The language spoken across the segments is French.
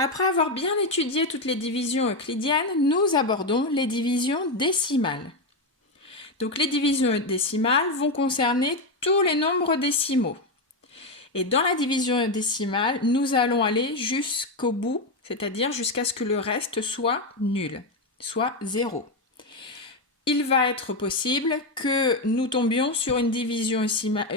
Après avoir bien étudié toutes les divisions euclidiennes, nous abordons les divisions décimales. Donc les divisions décimales vont concerner tous les nombres décimaux. Et dans la division décimale, nous allons aller jusqu'au bout, c'est-à-dire jusqu'à ce que le reste soit nul, soit 0. Il va être possible que nous tombions sur une division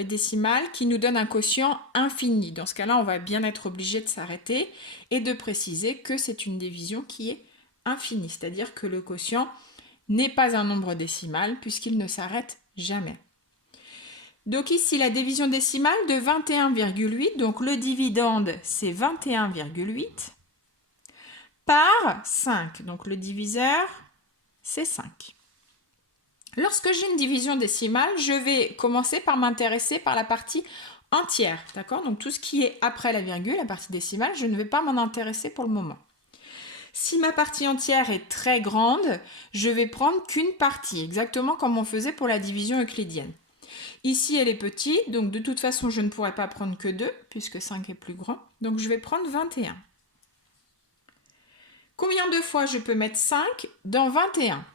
décimale qui nous donne un quotient infini. Dans ce cas-là, on va bien être obligé de s'arrêter et de préciser que c'est une division qui est infinie, c'est-à-dire que le quotient n'est pas un nombre décimal puisqu'il ne s'arrête jamais. Donc ici, la division décimale de 21,8, donc le dividende c'est 21,8 par 5, donc le diviseur c'est 5. Lorsque j'ai une division décimale, je vais commencer par m'intéresser par la partie entière, d'accord? Donc tout ce qui est après la virgule, la partie décimale, je ne vais pas m'en intéresser pour le moment. Si ma partie entière est très grande, je vais prendre qu'une partie, exactement comme on faisait pour la division euclidienne. Ici, elle est petite, donc de toute façon, je ne pourrai pas prendre que 2, puisque 5 est plus grand. Donc je vais prendre 21. Combien de fois je peux mettre 5 dans 21?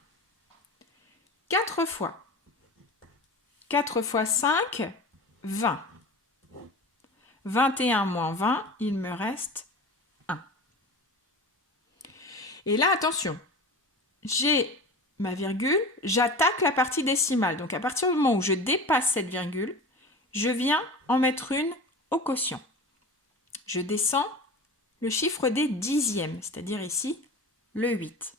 4 fois. 4 fois 5, 20. 21 moins 20, il me reste 1. Et là, attention, j'ai ma virgule, j'attaque la partie décimale. Donc à partir du moment où je dépasse cette virgule, je viens en mettre une au quotient. Je descends le chiffre des dixièmes, c'est-à-dire ici le 8.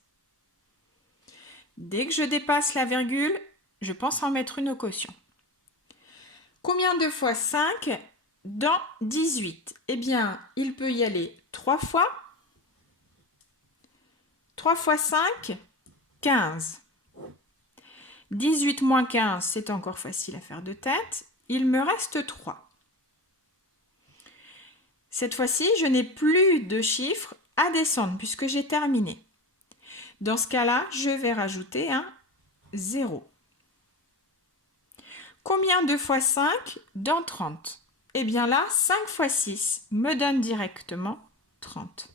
Dès que je dépasse la virgule, je pense en mettre une au quotient. Combien de fois 5 dans 18? Eh bien, il peut y aller 3 fois. 3 fois 5, 15. 18 moins 15, c'est encore facile à faire de tête. Il me reste 3. Cette fois-ci, je n'ai plus de chiffres à descendre puisque j'ai terminé. Dans ce cas-là, je vais rajouter un 0. Combien de fois 5 dans 30? Eh bien là, 5 fois 6 me donne directement 30.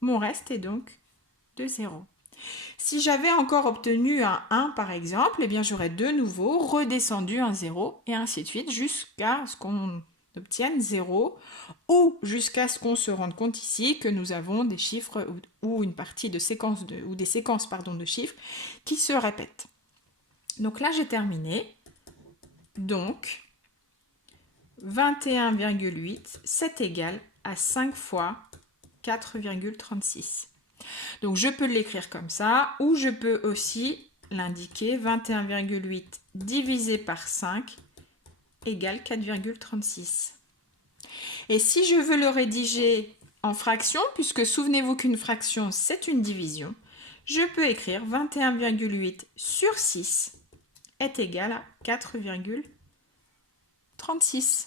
Mon reste est donc de 0. Si j'avais encore obtenu un 1 par exemple, eh bien j'aurais de nouveau redescendu un 0 et ainsi de suite jusqu'à ce qu'on obtienne 0 ou jusqu'à ce qu'on se rende compte ici que nous avons des chiffres ou une partie de séquences ou des séquences de chiffres qui se répètent. Donc là j'ai terminé. Donc 21,8 c'est égal à 5 fois 4,36. Donc je peux l'écrire comme ça ou je peux aussi l'indiquer 21,8 divisé par 5 égale 4,36. Et si je veux le rédiger en fraction, puisque souvenez-vous qu'une fraction c'est une division, je peux écrire 21,8 sur 6 est égal à 4,36.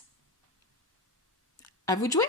À vous de jouer!